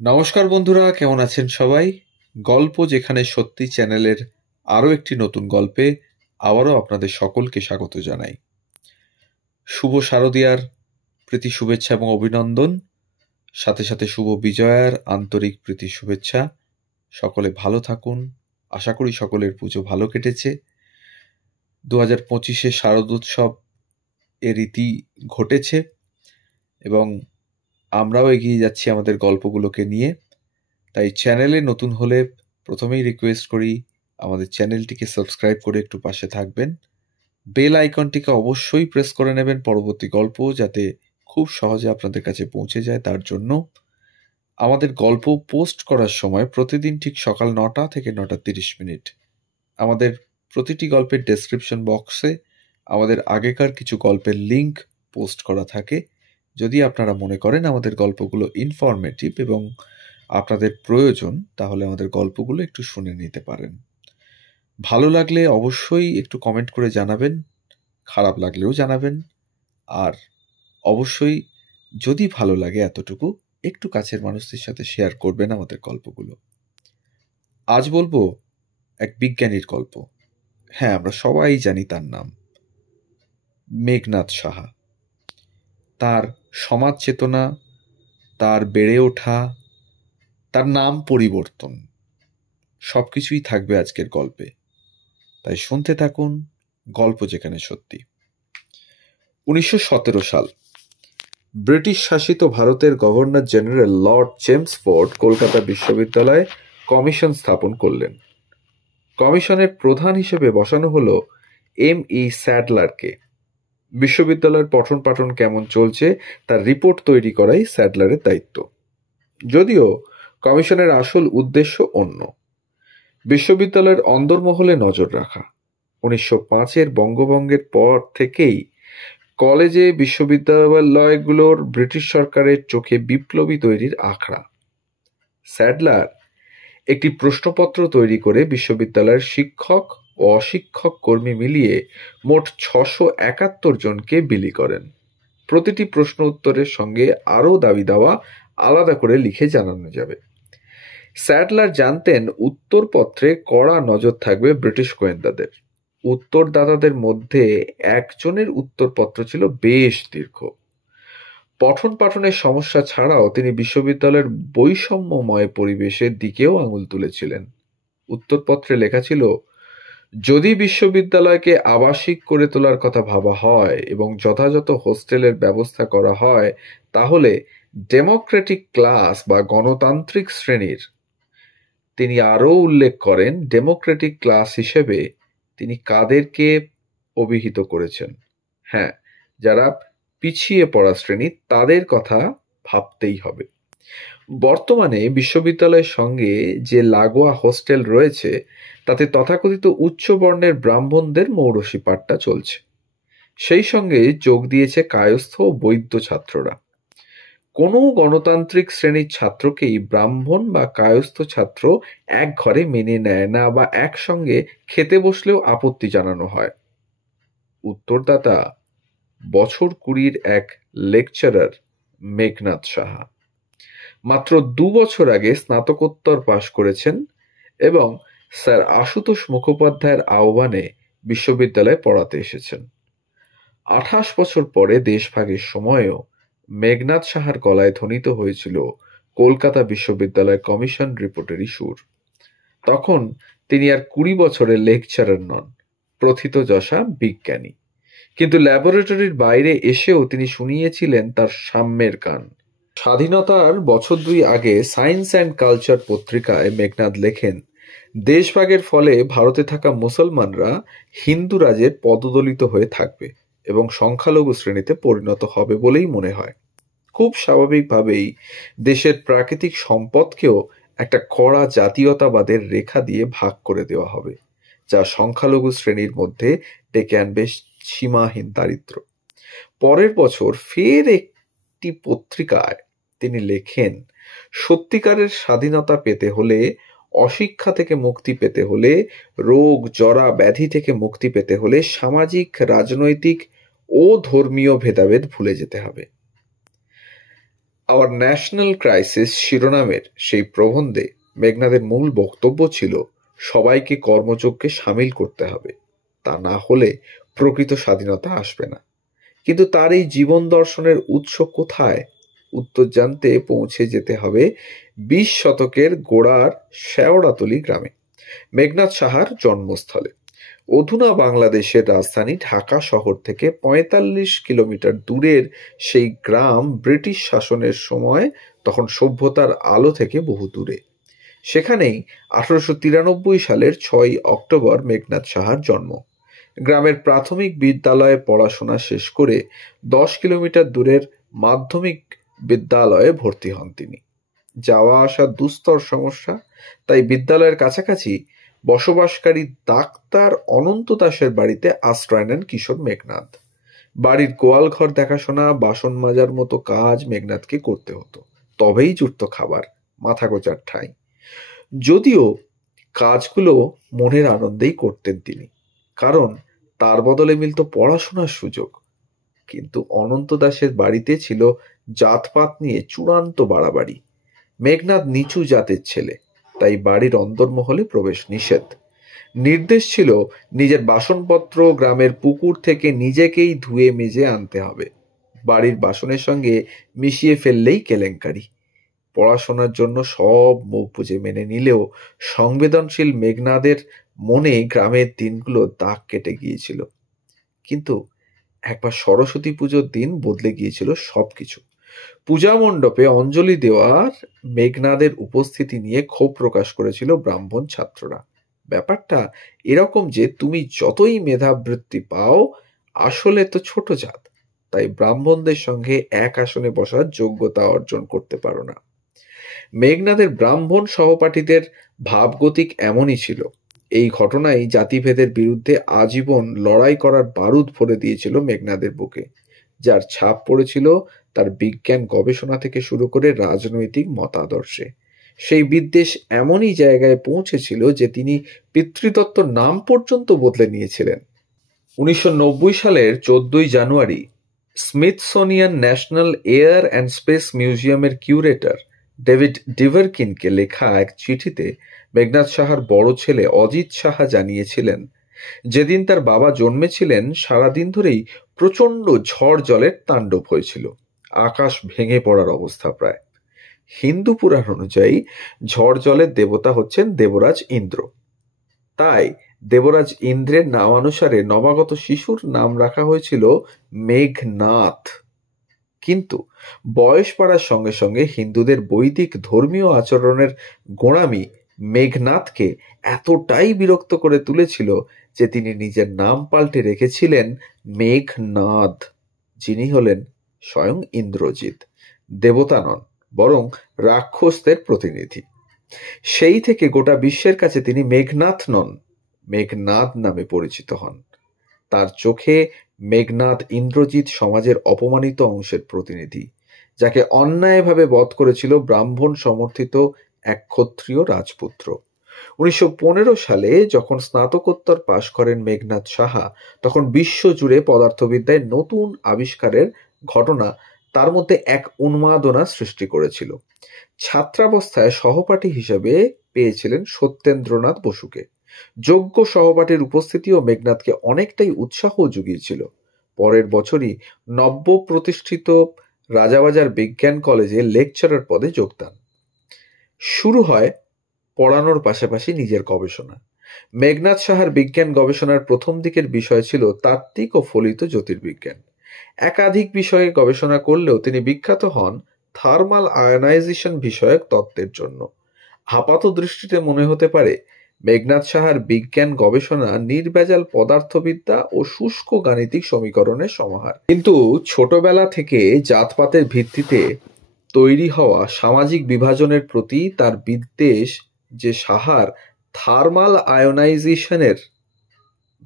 নমস্কার বন্ধুরা, কেমন আছেন সবাই? গল্প যেখানে সত্যি চ্যানেলের আরও একটি নতুন গল্পে আবারও আপনাদের সকলকে স্বাগত জানাই। শুভ শারদীয়ার প্রীতি শুভেচ্ছা এবং অভিনন্দন, সাথে সাথে শুভ বিজয়ার আন্তরিক প্রীতি শুভেচ্ছা। সকলে ভালো থাকুন, আশা করি সকলের পুজো ভালো কেটেছে। 2025-এ শারদোৎসব এর রীতি ঘটেছে এবং আমরাও এগিয়ে যাচ্ছি আমাদের গল্পগুলোকে নিয়ে। তাই চ্যানেলে নতুন হলে প্রথমেই রিকোয়েস্ট করি আমাদের চ্যানেলটিকে সাবস্ক্রাইব করে একটু পাশে থাকবেন। বেল আইকনটিকে অবশ্যই প্রেস করে নেবেন পরবর্তী গল্প যাতে খুব সহজে আপনাদের কাছে পৌঁছে যায়। তার জন্য আমাদের গল্প পোস্ট করার সময় প্রতিদিন ঠিক সকাল 9টা থেকে 9:30 আমাদের প্রতিটি গল্পের ডেসক্রিপশন বক্সে আমাদের আগেকার কিছু গল্পের লিঙ্ক পোস্ট করা থাকে। যদি আপনারা মনে করেন আমাদের গল্পগুলো ইনফরমেটিভ এবং আপনাদের প্রয়োজন, তাহলে আমাদের গল্পগুলো একটু শুনে নিতে পারেন। ভালো লাগলে অবশ্যই একটু কমেন্ট করে জানাবেন, খারাপ লাগলেও জানাবেন। আর অবশ্যই যদি ভালো লাগে এতটুকু একটু কাছের মানুষদের সাথে শেয়ার করবেন আমাদের গল্পগুলো। আজ বলবো এক বিজ্ঞানীর গল্প। হ্যাঁ, আমরা সবাই জানি তার নাম মেঘনাদ সাহা। তার সমাজ চেতনা, তার বেড়ে ওঠা, তার নাম পরিবর্তন সবকিছুই থাকবে আজকের গল্পে। তাই শুনতে থাকুন গল্প যেখানে সত্যি। 1917 সাল, ব্রিটিশ শাসিত ভারতের governor general Lord Chelmsford Kolkata বিশ্ববিদ্যালয়ে কমিশন স্থাপন করলেন। কমিশনের প্রধান হিসেবে বসানো হলো M.E. স্যাডলারকে। বিশ্ববিদ্যালয়ের পঠন পাঠন কেমন চলছে তার রিপোর্ট তৈরি করাই স্যাডলারের দায়িত্ব। যদিও কমিশনের আসল উদ্দেশ্য অন্য, বিশ্ববিদ্যালয়ের অন্দরমহলে নজর রাখা। 1905-এর বঙ্গভঙ্গের পর থেকেই কলেজে বিশ্ববিদ্যালয়গুলোর ব্রিটিশ সরকারের চোখে বিপ্লবী তৈরির আখড়া। স্যাডলার একটি প্রশ্নপত্র তৈরি করে বিশ্ববিদ্যালয়ের শিক্ষক ও অশিক্ষক কর্মী মিলিয়ে মোট 671 জনকে বিলি করেন। প্রতিটি প্রশ্ন উত্তরের সঙ্গে আরও দাবি দাওয়া আলাদা করে লিখে জানানো যাবে। স্যাডলার জানতেন উত্তরপত্রে কড়া নজর থাকবে ব্রিটিশ গোয়েন্দাদের। উত্তরদাতাদের মধ্যে একজনের উত্তরপত্র ছিল বেশ দীর্ঘ। পঠন পাঠনের সমস্যা ছাড়াও তিনি বিশ্ববিদ্যালয়ের বৈষম্যময় পরিবেশের দিকেও আঙুল তুলেছিলেন। উত্তরপত্রে লেখা ছিল, যদি বিশ্ববিদ্যালয়কে আবাসিক করে তোলার কথা ভাবা হয় এবং যথাযথ হোস্টেলের ব্যবস্থা করা হয়, তাহলে ডেমোক্রেটিক ক্লাস বা গণতান্ত্রিক শ্রেণীর, তিনি আরও উল্লেখ করেন ডেমোক্রেটিক ক্লাস হিসেবে তিনি কাদেরকে অভিহিত করেছেন। হ্যাঁ, যারা পিছিয়ে পড়া শ্রেণী, তাদের কথা ভাবতেই হবে। বর্তমানে বিশ্ববিদ্যালয়ের সঙ্গে যে লাগোয়া হোস্টেল রয়েছে তাতে তথাকথিত উচ্চ বর্ণের ব্রাহ্মণদের মৌরসি পাঠটা চলছে। সেই সঙ্গে যোগ দিয়েছে কায়স্থ ও বৈদ্য ছাত্ররা। কোনো গণতান্ত্রিক শ্রেণীর ছাত্রকেই ব্রাহ্মণ বা কায়স্থ ছাত্র এক ঘরে মেনে নেয় না বা একসঙ্গে খেতে বসলেও আপত্তি জানানো হয়। উত্তরদাতা বছর 20-র এক লেকচারার মেঘনাদ সাহা। মাত্র 2 বছর আগে স্নাতকোত্তর পাশ করেছেন এবং স্যার আশুতোষ মুখোপাধ্যায়ের আহ্বানে বিশ্ববিদ্যালয়ে পড়াতে এসেছেন। 28 বছর পরে দেশভাগের সময়ও মেঘনাদ সাহার গলায় ধ্বনিত হয়েছিল কলকাতা বিশ্ববিদ্যালয় কমিশন রিপোর্টেরই সুর। তখন তিনি আর 20 বছরের লেকচারার নন, প্রথিতযশা বিজ্ঞানী। কিন্তু ল্যাবরেটরির বাইরে এসেও তিনি শুনিয়েছিলেন তার সাম্যের গান। স্বাধীনতার বছর 2 আগে সায়েন্স অ্যান্ড কালচার পত্রিকায় মেঘনাদ লেখেন, দেশভাগের ফলে ভারতে থাকা মুসলমানরা হিন্দু রাজের পদদলিত হয়ে থাকবে এবং সংখ্যালঘু শ্রেণীতে পরিণত হবে বলেই মনে হয়। খুব স্বাভাবিকভাবেই দেশের প্রাকৃতিক সম্পদকেও একটা কড়া জাতীয়তাবাদের রেখা দিয়ে ভাগ করে দেওয়া হবে, যা সংখ্যালঘু শ্রেণীর মধ্যে ডেকে আনবে সীমাহীন দারিদ্র। পরের বছর ফের একটি পত্রিকায় তিনি লেখেন, সত্যিকারের স্বাধীনতা পেতে হলে, অশিক্ষা থেকে মুক্তি পেতে হলে, রোগ জরা ব্যাধি থেকে মুক্তি পেতে হলে সামাজিক, রাজনৈতিক ও ধর্মীয় ভেদাভেদ ভুলে যেতে হবে। আওয়ার ন্যাশনাল ক্রাইসিস শিরোনামের সেই প্রবন্ধে মেঘনাদের মূল বক্তব্য ছিল সবাইকে কর্মযজ্ঞে সামিল করতে হবে, তা না হলে প্রকৃত স্বাধীনতা আসবে না। কিন্তু তার এই জীবন দর্শনের উৎস কোথায়? উত্তর জানতে পৌঁছে যেতে হবে 20 শতকের গোড়ার শেওড়াতলি গ্রামে, মেঘনাদ সাহার জন্মস্থলে। অধুনা বাংলাদেশের রাজধানী ঢাকা শহর থেকে 45 কিলোমিটার দূরের সেই গ্রাম ব্রিটিশ শাসনের সময় তখন সভ্যতার আলো থেকে বহু দূরে। সেখানেই 1893 সালের 6 অক্টোবর মেঘনাদ সাহার জন্ম। গ্রামের প্রাথমিক বিদ্যালয়ে পড়াশোনা শেষ করে 10 কিলোমিটার দূরের মাধ্যমিক বিদ্যালয়ে ভর্তি হন তিনি। যাওয়া আসা দুস্তর সমস্যা, তাই বিদ্যালয়ের কাছাকাছি বসবাসকারী ডাক্তার অনন্ত দাসের বাড়িতে আশ্রয় নেন কিশোর মেঘনাদ। বাড়ির গোয়াল ঘর দেখাশোনা, বাসন মাজার মতো কাজ মেঘনাদকে করতে হতো, তবেই জুটত খাবার, মাথা গোজার ঠাঁই। যদিও কাজগুলো মনের আনন্দেই করতেন তিনি, কারণ তার বদলে মিলত পড়াশোনার সুযোগ। কিন্তু অনন্ত দাসের বাড়িতে ছিল জাতপাত নিয়ে চূড়ান্ত বাড়াবাড়ি। মেঘনাদ নিচু জাতের ছেলে, তাই বাড়ির অন্দরমহলে প্রবেশ নিষেধ। নির্দেশ ছিল নিজের বাসনপত্র গ্রামের পুকুর থেকে নিজেকেই ধুয়ে মেজে আনতে হবে, বাড়ির বাসনের সঙ্গে মিশিয়ে ফেললেই কেলেঙ্কারি। পড়াশোনার জন্য সব মুখ বুজে মেনে নিলেও সংবেদনশীল মেঘনাদের মনে গ্রামের দিনগুলো দাগ কেটে গিয়েছিল। কিন্তু একবার সরস্বতী পুজোর দিন বদলে গিয়েছিল সবকিছু। পূজা মণ্ডপে অঞ্জলি দেওয়ার মেঘনাদের উপস্থিতি নিয়ে ক্ষোভ প্রকাশ করেছিল ব্রাহ্মণ ছাত্ররা। ব্যাপারটা এরকম যে তুমি যতই মেধাবৃত্তি পাও, আসলে তো ছোট জাত, তাই ব্রাহ্মণদের সঙ্গে এক আসনে বসার যোগ্যতা অর্জন করতে পারো না। মেঘনাদের ব্রাহ্মণ সহপাঠীদের ভাবগতিক এমনই ছিল। এই ঘটনাই জাতিভেদের বিরুদ্ধে আজীবন লড়াই করার বারুদ ভরে দিয়েছিল মেঘনাদের বুকে, যার ছাপ পড়েছিল তার বিজ্ঞান গবেষণা থেকে শুরু করে রাজনৈতিক মতাদর্শে। সেই বিদ্বেষ এমনই জায়গায় পৌঁছেছিল যে তিনি পিতৃদত্তর নাম পর্যন্ত বদলে নিয়েছিলেন। 1990 সালের 14 জানুয়ারি Smithsonian National Air and Space মিউজিয়ামের কিউরেটর ডেভিড ডিভারকিনকে লেখা এক চিঠিতে মেঘনাদ সাহার বড় ছেলে অজিত সাহা জানিয়েছিলেন, যেদিন তার বাবা জন্মেছিলেন সারাদিন ধরেই প্রচণ্ড ঝড় জলের তাণ্ডব হয়েছিল, আকাশ ভেঙে পড়ার অবস্থা প্রায়। হিন্দু পুরাণ অনুযায়ী ঝড় জলের দেবতা হচ্ছেন দেবরাজ ইন্দ্র, তাই দেবরাজ ইন্দ্রের নামানুসারে নবাগত শিশুর নাম রাখা হয়েছিল মেঘনাথ। কিন্তু বয়স বাড়ার সঙ্গে সঙ্গে হিন্দুদের বৈদিক ধর্মীয় আচরণের গোঁড়ামি মেঘনাথকে এতটাই বিরক্ত করে তুলেছিল যে তিনি নিজের নাম পাল্টে রেখেছিলেন মেঘনাদ, যিনি হলেন স্বয়ং ইন্দ্রজিৎ, দেবতা নন বরং রাক্ষসদের প্রতিনিধি। সেই থেকে গোটা বিশ্বের কাছে তিনি মেঘনাথ নন, মেঘনাদ নামে পরিচিত হন। তার চোখে মেঘনাদ ইন্দ্রজিৎ সমাজের অপমানিত অংশের প্রতিনিধি, যাকে অন্যায়ভাবে বধ করেছিল ব্রাহ্মণ সমর্থিত এক ক্ষত্রিয় রাজপুত্র। 1915 সালে যখন স্নাতকোত্তর পাশ করেন মেঘনাদ সাহা, তখন বিশ্বজুড়ে পদার্থবিদ্যায় নতুন আবিষ্কারের ঘটনা তার মধ্যে এক উন্মাদনা সৃষ্টি করেছিল। ছাত্রাবস্থায় সহপাঠী হিসেবে পেয়েছিলেন সত্যেন্দ্রনাথ বসুকে। যোগ্য সহপাঠীর উপস্থিতিও মেঘনাদকে অনেকটাই উৎসাহ জুগিয়েছিল। পরের বছরই নব্য প্রতিষ্ঠিত রাজাবাজার বিজ্ঞান কলেজে লেকচারার পদে যোগদান। শুরু হয় পড়ানোর পাশাপাশি নিজের গবেষণা। মেঘনাদ সাহার বিজ্ঞান গবেষণার প্রথম দিকের বিষয় ছিল তাত্ত্বিক ও ফলিত জ্যোতির্বিজ্ঞান। একাধিক বিষয়ে গবেষণা করলেও তিনি বিখ্যাত হন থার্মাল আয়নাইজেশন বিষয়ক তত্ত্বের জন্য। আপাত দৃষ্টিতে মনে হতে পারে মেঘনাদ সাহার বিজ্ঞান গবেষণা নির্ভেজাল পদার্থবিদ্যা ও শুষ্ক গাণিতিক সমীকরণের সমাহার। কিন্তু ছোটবেলা থেকে জাতপাতের ভিত্তিতে তৈরি হওয়া সামাজিক বিভাজনের প্রতি তার বিদ্বেষ যে সাহার থার্মাল আয়োনাইজেশনের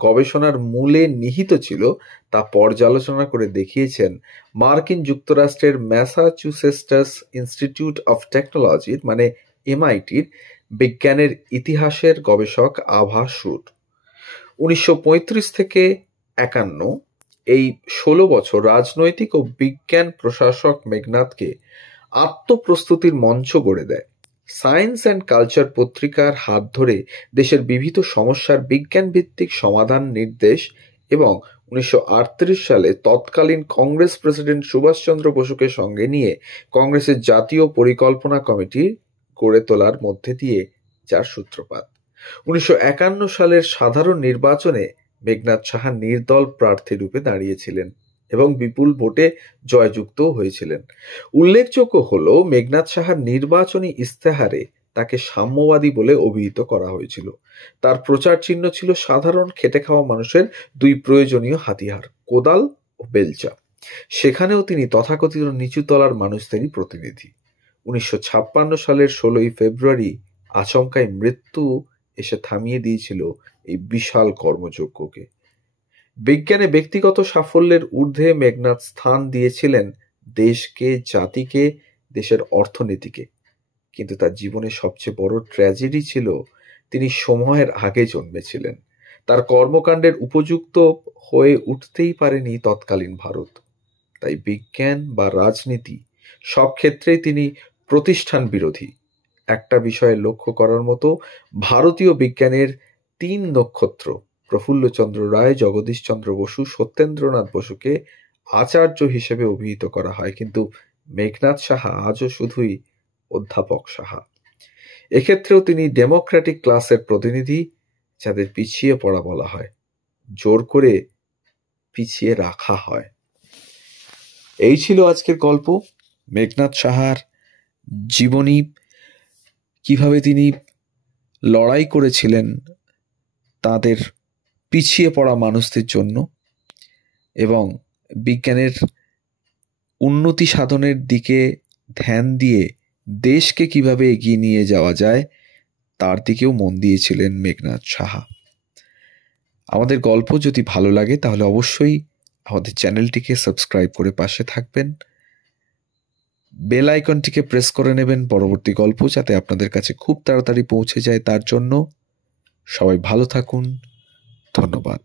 গবেষণার মূলে নিহিত ছিল তা পর্যালোচনা করে দেখিয়েছেন মার্কিন যুক্তরাষ্ট্রের ম্যাসাচুসেটস ইনস্টিটিউট অফ টেকনোলজির মানে MITর বিজ্ঞানের ইতিহাসের গবেষক আভা সুর। 1935 থেকে 51 এই 16 বছর রাজনৈতিক ও বিজ্ঞান প্রশাসক মেঘনাদকে আত্মপ্রস্তুতির মঞ্চ গড়ে দেয়। সায়েন্স অ্যান্ড কালচার পত্রিকার হাত ধরে দেশের বিবিধ সমস্যার বিজ্ঞানভিত্তিক সমাধান নির্দেশ এবং 1938 সালে তৎকালীন কংগ্রেস প্রেসিডেন্ট সুভাষচন্দ্র বসুকে সঙ্গে নিয়ে কংগ্রেসের জাতীয় পরিকল্পনা কমিটি গড়ে তোলার মধ্যে দিয়ে যার সূত্রপাত। 1951 সালের সাধারণ নির্বাচনে মেঘনাদ সাহা নির্দল প্রার্থী রূপে দাঁড়িয়েছিলেন এবং বিপুল ভোটে জয়যুক্তও হয়েছিলেন। উল্লেখযোগ্য হল মেঘনাদ সাহার নির্বাচনী ইস্তেহারে তাকে সাম্যবাদী বলে অভিহিত করা হয়েছিল। তার প্রচার চিহ্ন ছিল সাধারণ খেটে খাওয়া মানুষের দুই প্রয়োজনীয় হাতিয়ার, কোদাল ও বেলচা। সেখানেও তিনি তথাকথিত নিচু তলার মানুষদেরই প্রতিনিধি। 1956 সালের 16 ফেব্রুয়ারি আচমকাই মৃত্যু এসে থামিয়ে দিয়েছিল এই বিশাল কর্মযজ্ঞকে। বিজ্ঞানে ব্যক্তিগত সাফল্যের ঊর্ধ্বে মেঘনাদ স্থান দিয়েছিলেন দেশকে, জাতিকে, দেশের অর্থনীতিকে। কিন্তু তার জীবনের সবচেয়ে বড় ট্র্যাজেডি ছিল তিনি সময়ের আগে জন্মেছিলেন। তার কর্মকাণ্ডের উপযুক্ত হয়ে উঠতেই পারেনি তৎকালীন ভারত। তাই বিজ্ঞান বা রাজনীতি সব ক্ষেত্রেই তিনি প্রতিষ্ঠান বিরোধী। একটা বিষয়ে লক্ষ্য করার মতো, ভারতীয় বিজ্ঞানের 3 নক্ষত্র প্রফুল্লচন্দ্র রায়, জগদীশচন্দ্র বসু, সত্যেন্দ্রনাথ বসুকে আচার্য হিসেবে অভিহিত করা হয়, কিন্তু মেঘনাদ সাহা আজও শুধুই অধ্যাপক সাহা। এক্ষেত্রেও তিনি ডেমোক্রেটিক ক্লাসের প্রতিনিধি, যাদের পিছিয়ে পড়া বলা হয়, জোর করে পিছিয়ে রাখা হয়। এই ছিল আজকের গল্প, মেঘনাদ সাহার জীবনী, কিভাবে তিনি লড়াই করেছিলেন তাদের পিছিয়ে পড়া মানুষদের জন্য এবং বিজ্ঞানের উন্নতি সাধনের দিকে ধ্যান দিয়ে দেশকে কিভাবে এগিয়ে নিয়ে যাওয়া যায় তার দিকেও মন দিয়েছিলেন মেঘনাদ সাহা। আমাদের গল্প যদি ভালো লাগে তাহলে অবশ্যই আমাদের চ্যানেলটিকে সাবস্ক্রাইব করে পাশে থাকবেন, বেল আইকনটিকে প্রেস করে নেবেন পরবর্তী গল্প যাতে আপনাদের কাছে খুব তাড়াতাড়ি পৌঁছে যায়। তার জন্য সবাই ভালো থাকুন, ধন্যবাদ।